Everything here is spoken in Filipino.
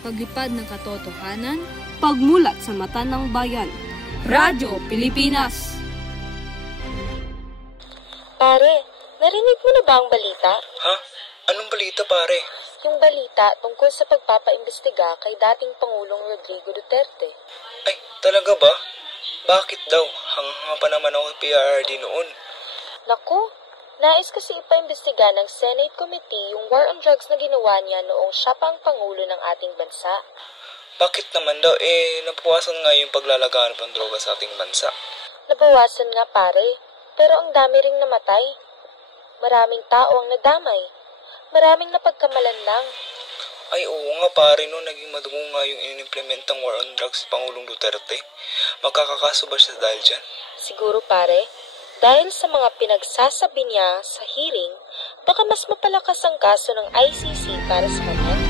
paglipad ng katotohanan, pagmulat sa mata ng bayan. Radyo Pilipinas! Pare, narinig mo na ba ang balita? Ha? Anong balita, pare? Yung balita tungkol sa pagpapaimbestiga kay dating Pangulong Rodrigo Duterte. Ay, talaga ba? Bakit daw? Hanga pa naman ako sa PRRD noon. Naku, nais kasi ipaimbestiga ng Senate Committee yung war on drugs na ginawa niya noong siya pa ang Pangulo ng ating bansa. Bakit naman daw? Nabawasan nga yung paglalagaan ng droga sa ating bansa. Nabawasan nga pare, pero ang dami ring namatay. Maraming tao ang nadamay. Maraming napagkamalan lang. Ay oo nga pare, no, naging madugo nga yung inimplementang war on drugs si Pangulong Duterte. Magkakakaso ba siya dahil dyan? Siguro pare, dahil sa mga pinagsasabi niya sa hearing, baka mas mapalakas ang kaso ng ICC para sa kanya.